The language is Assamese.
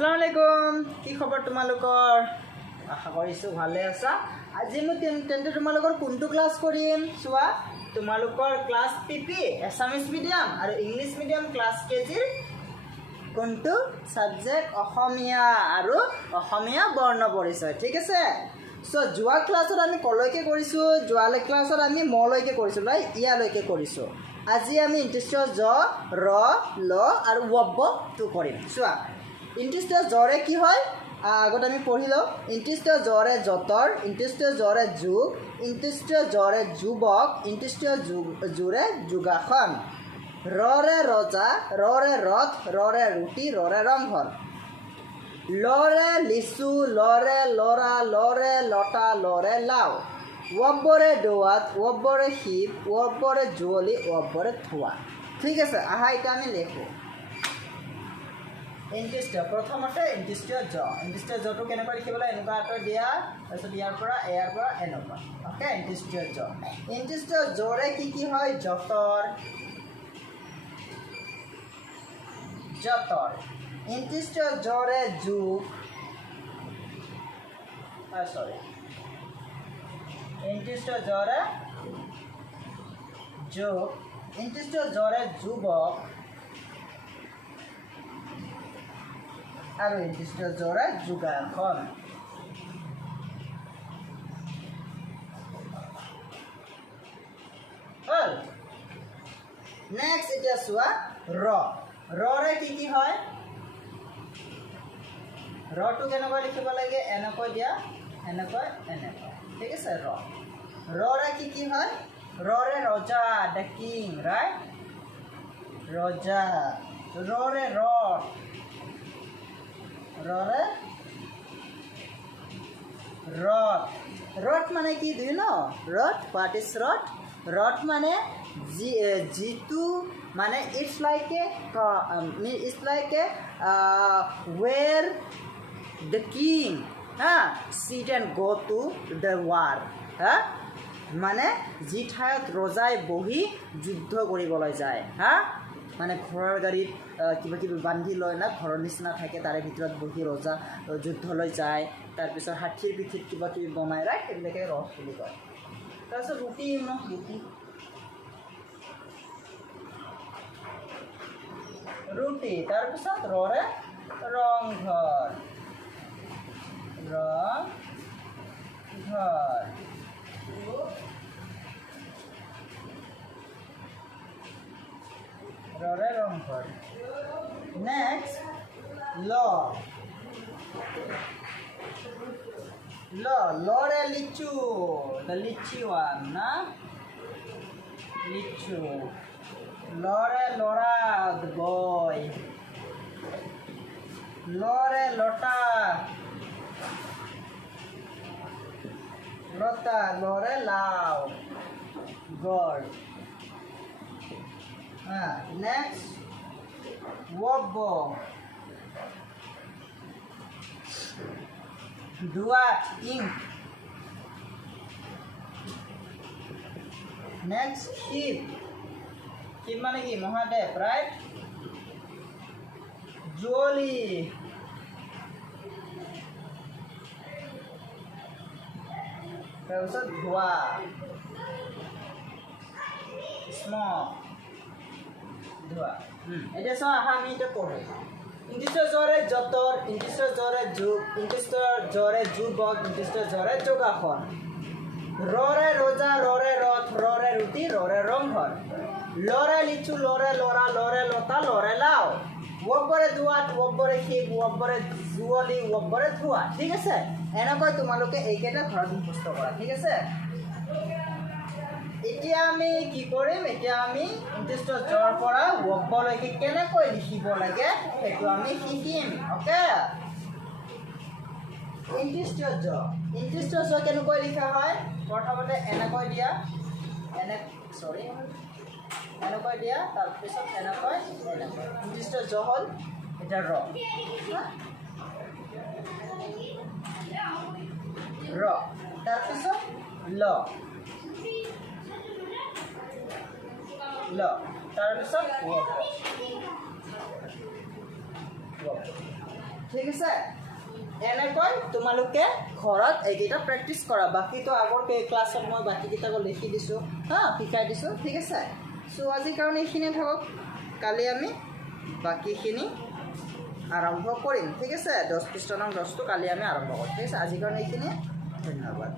আসসালামু আলাইকুম কি খবৰ তোমালোকৰ আশা কৰিছো ভালে আছা আজি মই তেন্তে তোমালোকৰ কোনটো ক্লাছ কৰিম চোৱা তোমালোকৰ ক্লাছ পিপি এছামিজ মিডিয়াম আৰু ইংলিছ মিডিয়াম ক্লাছ কেজিৰ কোনটো সাবজেক্ট অসমীয়া আৰু অসমীয়া বৰ্ণ পৰিচয় ঠিক আছে সো যোৱা ক্লাছত আমি কলৈকে কৰিছো যোৱা ক্লাছত আমি মলৈকে কৰিছো নাই ইয়ালৈকে কৰিছো আজি আমি ইন্টাৰেষ্ট জ ৰ ল আৰু ওব টু কৰিম চোৱা ইন্টাৰেষ্ট জৰে কি হয় আগত আমি পঢ়িলো ইন্টাৰেষ্ট জৰে জতৰ ইন্টাৰেষ্ট জৰে যুগ ইন্টাৰেষ্ট জৰে যুৱক ইন্টাৰেষ্ট জুৰে যোগাসন ৰৰে ৰজা ৰৰে ৰথ ৰৰে ৰুটি ৰৰে ৰংঘৰ লৰে লিচু লৰে লৰা লৰে লতা লৰে লাও ওবৰে দোৱাত ওবৰে শিৱ ওবৰে জুৱলি ওবৰে থোৱা ঠিক আছে আহা এটা আমি লিখো ইন্টাৰেষ্ট প্ৰথমতে ইন্টাৰেষ্ট জটো কেনেকৈ লিখিবলৈ এনেকুৱা এটা দিয়া তাৰপিছত ইয়াৰ পৰা এনেকুৱা অ'কে ইন্টাৰেষ্ট জৰে কি হয় জতৰ ইন্টাৰেষ্ট জৰে যুগ ইন্টাৰেষ্ট জৰে যুগ ইন্টাৰেষ্ট জৰে যুৱক আৰু ইন্টাৰেষ্ট জৰে যোগাসন হ'ল নেক্সট এতিয়া চোৱা ৰৰে কি হয় ৰটো কেনেকৈ লিখিব লাগে এনেকৈ দিয়া এনেকৈ ঠিক আছে ৰৰে কি হয় ৰৰে ৰজা দ্য কিং ৰাইট ৰজা ৰৰে ৰথ মানে কি do you know Rath what is ৰথ মানে জিতু মানে it's like a where the king sit and go to the war মানে যি ঠাইত ৰজাই বহি যুদ্ধ কৰিবলৈ যায় মানে ঘৰৰ গাড়ীত কিবা বান্ধি লয় না ঘৰৰ নিচিনা থাকে তাৰে ভিতৰত বহি ৰজা যুদ্ধলৈ যায় তাৰপিছত হাতীৰ পিঠিত কিবা বনাই ৰাইট এইবিলাকে ৰথ বুলি কয় তাৰপিছত ৰুটি তাৰপিছত ৰৰে ৰংঘৰ ৰৰে ৰংঘৰ নেক্সট লৰে লিচু the lychee one না লিচু লৰে লৰা the boy লৰে লতা লৰে লাও gourd next wobo duat ink next sheep মানে কি মহাদেৱ right জলি তাৰপিছত ধোৱা স্মক ধোৱা এতিয়া চোৱা আমি এতিয়া পঢ়ো ইন্টাৰেষ্ট জৰে জতৰ ইন্টাৰেষ্ট জৰে যুগ ইন্টাৰেষ্ট জৰে যুৱক ইন্টাৰেষ্ট জৰে যোগাসন ৰৰে ৰজা ৰৰে ৰথ ৰৰে ৰুটি ৰৰে ৰংঘৰ লৰে লিচু লৰে লৰা লৰে লতা লৰে লাও ওবৰে দুৱাত ওবৰে শিৱ ওবৰে জুৱলি ওবৰে থোৱা ঠিক আছে এনেকৈ তোমালোকে এইকেইটা ঘৰত মুখস্থ কৰা ঠিক আছে এতিয়া আমি কি কৰিম এতিয়া আমি ইন্টাৰেষ্ট জৰ পৰা ওবলৈকে কেনেকৈ লিখিব লাগে সেইটো আমি শিকিম অ'কে ইন্টাৰেষ্ট জ কেনেকৈ লিখা হয় প্ৰথমতে এনেকৈ দিয়া এনেকৈ দিয়া তাৰপিছত এনেকৈ ইন্টাৰেষ্ট জ হ'ল এতিয়া ৰ তাৰপিছত ল তাৰপিছত ঠিক আছে এনেকৈ তোমালোকে ঘৰত এইকেইটা প্ৰেক্টিছ কৰা বাকীটো আগৰ ক্লাছত মই বাকীকেইটাকো লিখি দিছোঁ হা শিকাই দিছোঁ ঠিক আছে চ' আজিৰ কাৰণে এইখিনিয়ে থাকক কালি আমি বাকীখিনি আৰম্ভ কৰিম ঠিক আছে 10 পৃষ্ঠা নং 10টো কালি আমি আৰম্ভ কৰিম ঠিক আছে আজিৰ কাৰণে এইখিনিয়ে ধন্যবাদ